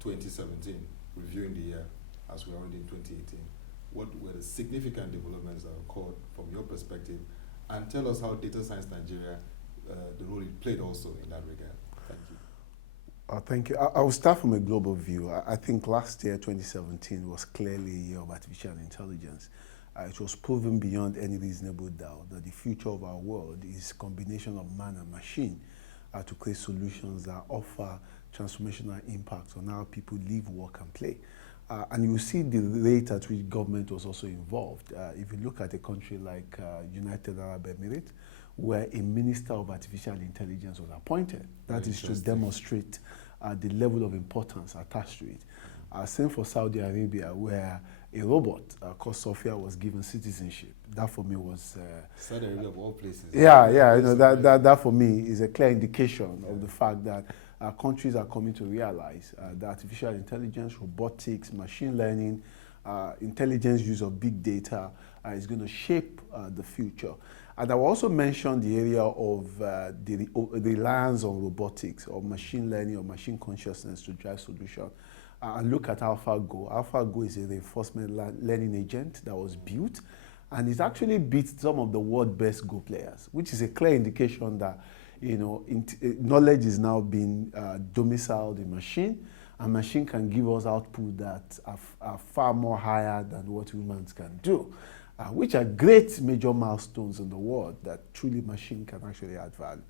2017, reviewing the year as we're already in 2018, what were the significant developments that occurred from your perspective? And tell us how Data Science Nigeria, the role it played also in that regard. Thank you. Thank you. I will start from a global view. I think last year, 2017, was clearly a year of artificial intelligence. It was proven beyond any reasonable doubt that the future of our world is a combination of man and machine to create solutions that offer transformational impact on how people live, work, and play. And you see the rate at which government was also involved. If you look at a country like United Arab Emirates, where a minister of artificial intelligence was appointed, that is to demonstrate the level of importance attached to it. Same for Saudi Arabia, where a robot called Sophia was given citizenship. That for me was... Saudi Arabia of all places. Yeah, you know, that for me is a clear indication of the fact that countries are coming to realize that artificial intelligence, robotics, machine learning, intelligence use of big data is going to shape the future. And I will also mention the area of the reliance on robotics or machine learning or machine consciousness to drive solutions. And look at AlphaGo. AlphaGo is a reinforcement learning agent that was built, and it actually beats some of the world's best Go players, which is a clear indication that, you know, knowledge is now being domiciled in machine, and machine can give us output that are far more higher than what humans can do, which are great major milestones in the world that truly machine can actually add value.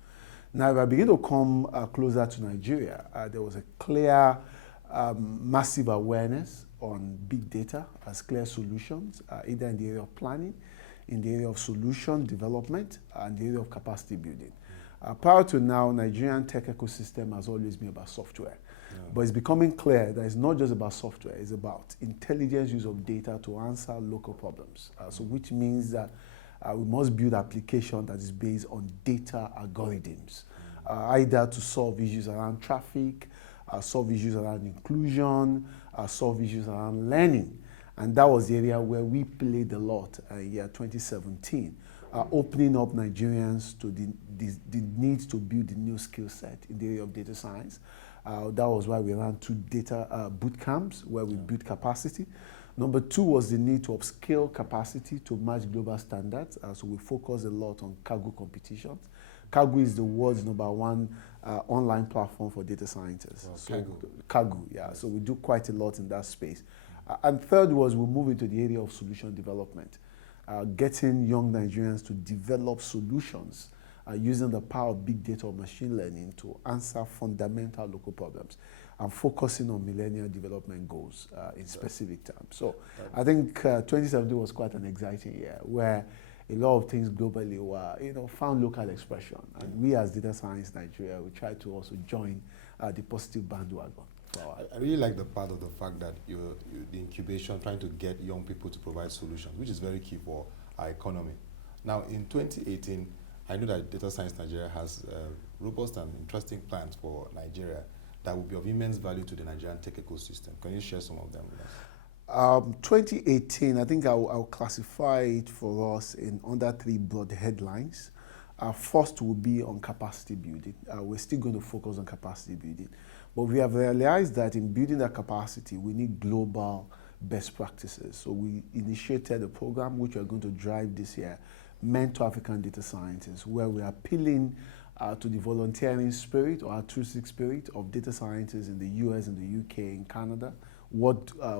Now, if I begin to come closer to Nigeria, there was a clear massive awareness on big data as clear solutions, either in the area of planning, in the area of solution development, and the area of capacity building. Prior to now, Nigerian tech ecosystem has always been about software. Yeah. But it's becoming clear that it's not just about software, it's about intelligence use of data to answer local problems. So which means that we must build application that is based on data algorithms, either to solve issues around traffic, solve issues around inclusion, solve issues around learning. And that was the area where we played a lot in year 2017, opening up Nigerians to the need to build a new skill set in the area of data science. That was why we ran 2 data boot camps where we built capacity. Number 2 was the need to upscale capacity to match global standards. So we focused a lot on Kaggle competitions. Kaggle is the world's #1 online platform for data scientists. Wow, so Kaggle, yeah. So we do quite a lot in that space. And third was we move into the area of solution development, getting young Nigerians to develop solutions using the power of big data or machine learning to answer fundamental local problems and focusing on millennial development goals in specific terms. So I think 2017 was quite an exciting year where a lot of things globally were, you know, found local expression. And we as Data Science Nigeria, we try to also join the positive bandwagon. I really like the part of the fact that the incubation, trying to get young people to provide solutions, which is very key for our economy. Now, in 2018, I know that Data Science Nigeria has robust and interesting plans for Nigeria that will be of immense value to the Nigerian tech ecosystem. Can you share some of them with us? 2018, I think I'll classify it for us in under 3 broad headlines. First will be on capacity building. We're still going to focus on capacity building. But we have realized that in building that capacity, we need global best practices. So we initiated a program which we're going to drive this year, Mentor African Data Scientists, where we are appealing to the volunteering spirit or altruistic spirit of data scientists in the US, in the UK, in Canada,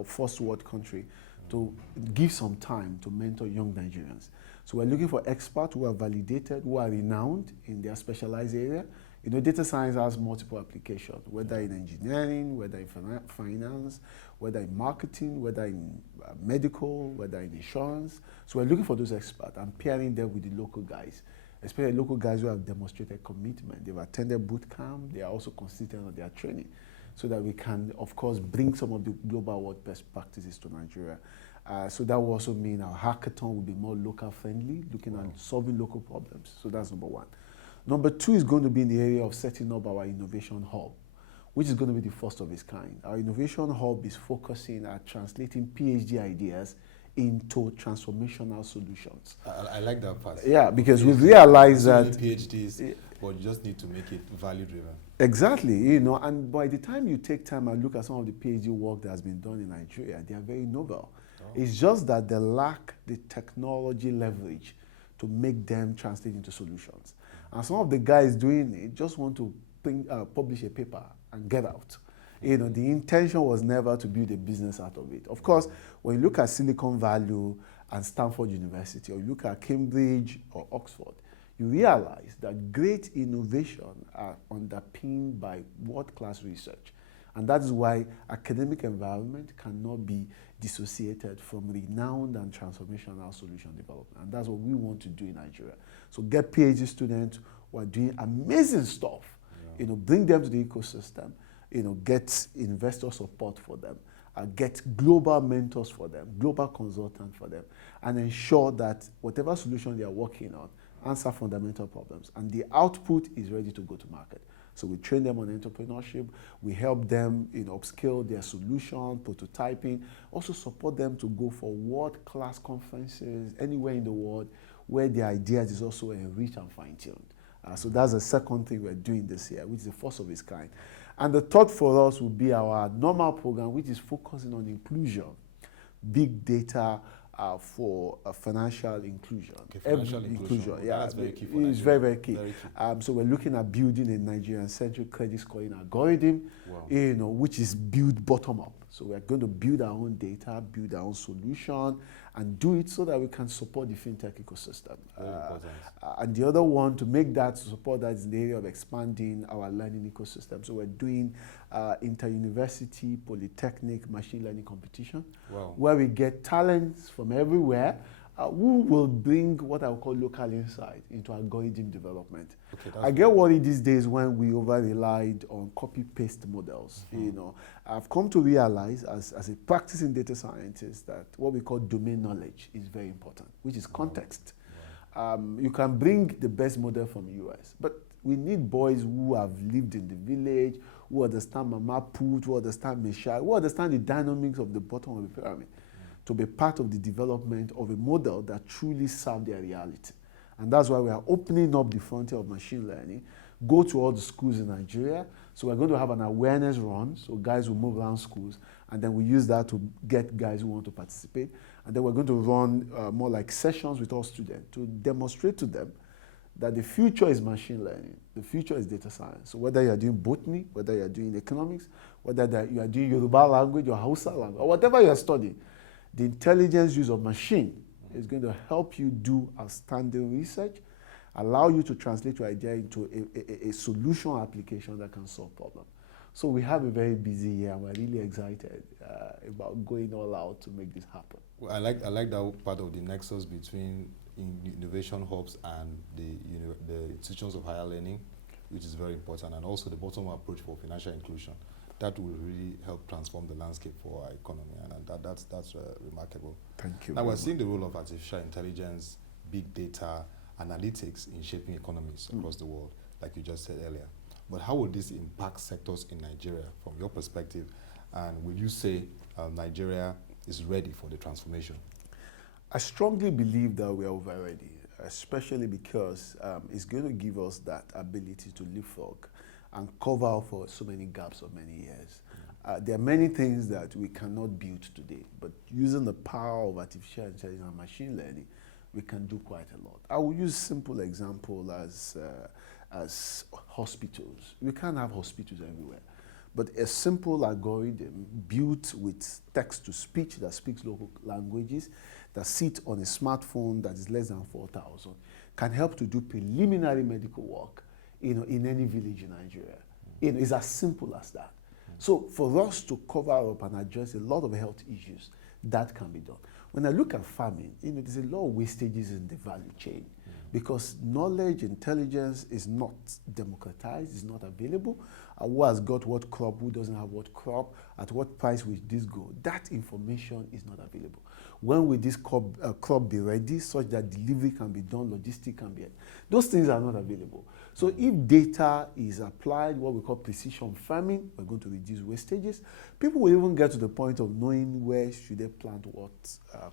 first world country, to give some time to mentor young Nigerians. So we're looking for experts who are validated, who are renowned in their specialized area. You know, data science has multiple applications, whether in engineering, whether in finance, whether in marketing, whether in medical, whether in insurance. So we're looking for those experts and pairing them with the local guys, especially local guys who have demonstrated commitment. They've attended boot camp. They are also consistent on their training, so that we can, of course, bring some of the global world best practices to Nigeria. So that will also mean our hackathon will be more local friendly, looking at solving local problems. So that's number 1. Number 2 is going to be in the area of setting up our innovation hub, which is going to be the first of its kind. Our innovation hub is focusing at translating PhD ideas into transformational solutions. I like that part. Yeah, because we've realized that PhDs but you just need to make it value-driven. Exactly, you know, and by the time you take time and look at some of the PhD work that has been done in Nigeria, they are very novel. Oh. It's just that they lack the technology leverage to make them translate into solutions. And some of the guys doing it just want to publish a paper and get out. You know, the intention was never to build a business out of it. Of course, when you look at Silicon Valley and Stanford University, or you look at Cambridge or Oxford, you realize that great innovation are underpinned by world-class research. And that is why academic environment cannot be dissociated from renowned and transformational solution development. And that's what we want to do in Nigeria. So get PhD students who are doing amazing stuff, you know, bring them to the ecosystem, you know, get investor support for them, get global mentors for them, global consultants for them, and ensure that whatever solution they are working on answer fundamental problems, and the output is ready to go to market. So we train them on entrepreneurship, we help them, you know, upskill their solution, prototyping, also support them to go for world-class conferences anywhere in the world where their ideas is also enriched and fine-tuned. So that's the second thing we're doing this year, which is the first of its kind. And the third for us will be our normal program, which is focusing on inclusion, big data for financial inclusion. Okay, financial inclusion. Yeah, that's very key for It's very, very key. Very key. So we're looking at building a Nigerian-centric credit scoring algorithm, you know, which is built bottom-up. So we're going to build our own data, build our own solution, and do it so that we can support the fintech ecosystem. And the other one, to make that, to support that, is in the area of expanding our learning ecosystem. So we're doing inter-university, polytechnic, machine learning competition, where we get talents from everywhere who will bring what I would call local insight into algorithm development. Okay, I get worried these days when we over-relied on copy-paste models. You know, I've come to realize as a practicing data scientist that what we call domain knowledge is very important, which is context. You can bring the best model from the US, but we need boys who have lived in the village, who understand Mama Put, who understand Meshai, who understand the dynamics of the bottom of the pyramid, to be part of the development of a model that truly serves their reality. And that's why we are opening up the frontier of machine learning, go to all the schools in Nigeria. So we're going to have an awareness run, so guys will move around schools, and then we use that to get guys who want to participate. And then we're going to run more like sessions with all students to demonstrate to them that the future is machine learning, the future is data science. So whether you're doing botany, whether you're doing economics, whether you are doing Yoruba language or Hausa language, or whatever you're studying, the intelligence use of machine is going to help you do outstanding research, allow you to translate your idea into a solution application that can solve problems. So we have a very busy year, and we're really excited about going all out to make this happen. Well, I like that part of the nexus between innovation hubs and the institutions of higher learning, which is very important, and also the bottom-up approach for financial inclusion. That will really help transform the landscape for our economy, and that's remarkable. Thank you. Now we're seeing the role of artificial intelligence, big data, analytics in shaping economies across the world, like you just said earlier. But how will this impact sectors in Nigeria from your perspective? And will you say Nigeria is ready for the transformation? I strongly believe that we are over ready, especially because it's going to give us that ability to leapfrog and cover up for so many gaps of many years. There are many things that we cannot build today, but using the power of artificial intelligence and machine learning, we can do quite a lot. I will use a simple example as hospitals. We can't have hospitals everywhere, but a simple algorithm built with text-to-speech that speaks local languages, that sits on a smartphone that is less than 4,000, can help to do preliminary medical work, you know, in any village in Nigeria. You know, it's as simple as that. So for us to cover up and address a lot of health issues, that can be done. When I look at farming, you know, there's a lot of wastages in the value chain because knowledge, intelligence is not democratized, is not available. who has got what crop, who doesn't have what crop, at what price will this go. That information is not available. When will this crop be ready such that delivery can be done, logistics can be, those things are not available. So if data is applied, what we call precision farming, we're going to reduce wastages. People will even get to the point of knowing where should they plant what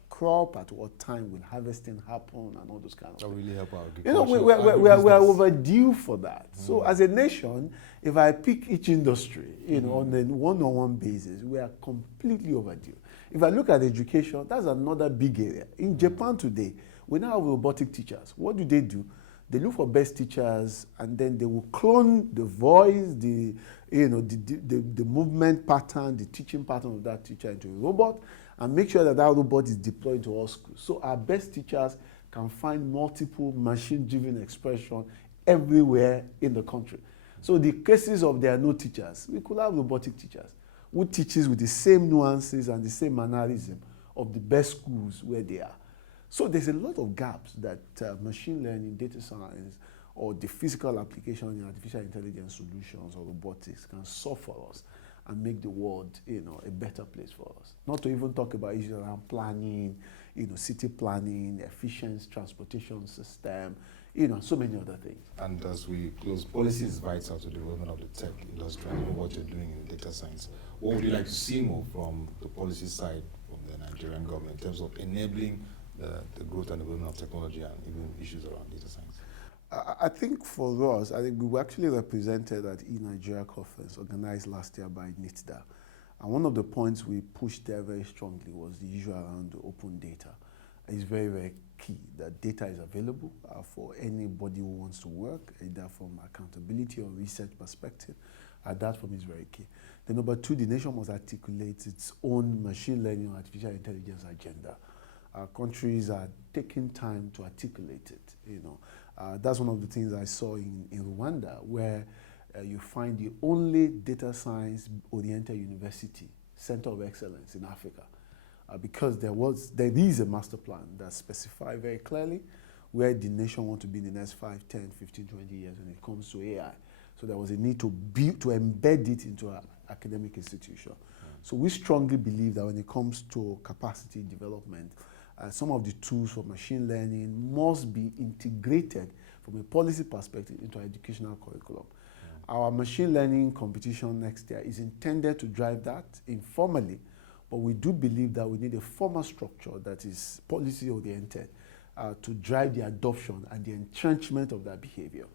crop, at what time will harvesting happen, and all those kind of things. That will really help our agriculture. We are overdue for that. So as a nation, if I pick each industry, on a one-on-one basis, we are completely overdue. If I look at education, that's another big area. In Japan today, we now have robotic teachers. What do? They look for best teachers, and then they will clone the voice, the movement pattern, the teaching pattern of that teacher into a robot, and make sure that that robot is deployed to all schools. So our best teachers can find multiple machine-driven expression everywhere in the country. So the cases of there are no teachers, we could have robotic teachers who teaches with the same nuances and the same mannerism of the best schools where they are. So there's a lot of gaps that machine learning, data science, or the physical application in artificial intelligence solutions or robotics can solve for us and make the world, a better place for us. Not to even talk about issues around planning, city planning, efficient transportation system, so many other things. And as we close, policy is vital to the development of the tech industry and what you're doing in data science. What would you like to see more from the policy side from the Nigerian government in terms of enabling the growth and development of technology and even issues around data science? I think for us, we were actually represented at eNigeria conference organized last year by NITDA. And one of the points we pushed there very strongly was the issue around the open data. It's very, very key that data is available for anybody who wants to work, either from accountability or research perspective. That for me is very key. The number two, the nation must articulate its own machine learning or artificial intelligence agenda. Countries are taking time to articulate it. That's one of the things I saw in Rwanda, where you find the only data science-oriented university, center of excellence in Africa, because there is a master plan that specifies very clearly where the nation wants to be in the next 5, 10, 15, 20 years when it comes to AI. So there was a need to embed it into our academic institution. So we strongly believe that when it comes to capacity development, some of the tools for machine learning must be integrated from a policy perspective into our educational curriculum. Our machine learning competition next year is intended to drive that informally, but we do believe that we need a formal structure that is policy-oriented to drive the adoption and the entrenchment of that behavior.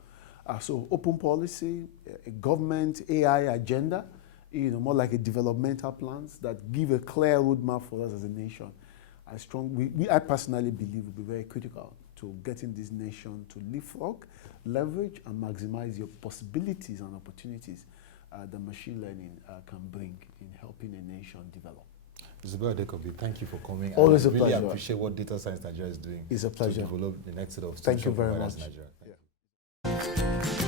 So open policy, a government AI agenda, more like a developmental plans that give a clear roadmap for us as a nation. I personally believe will be very critical to getting this nation to leapfrog, leverage, and maximize your possibilities and opportunities that machine learning can bring in helping a nation develop. Mr. Bayo Adekanmbi, thank you for coming. Always a pleasure. I really appreciate what Data Science Nigeria is doing. It's a pleasure. To develop the next set of Thank you very much. Nigeria. Thank you.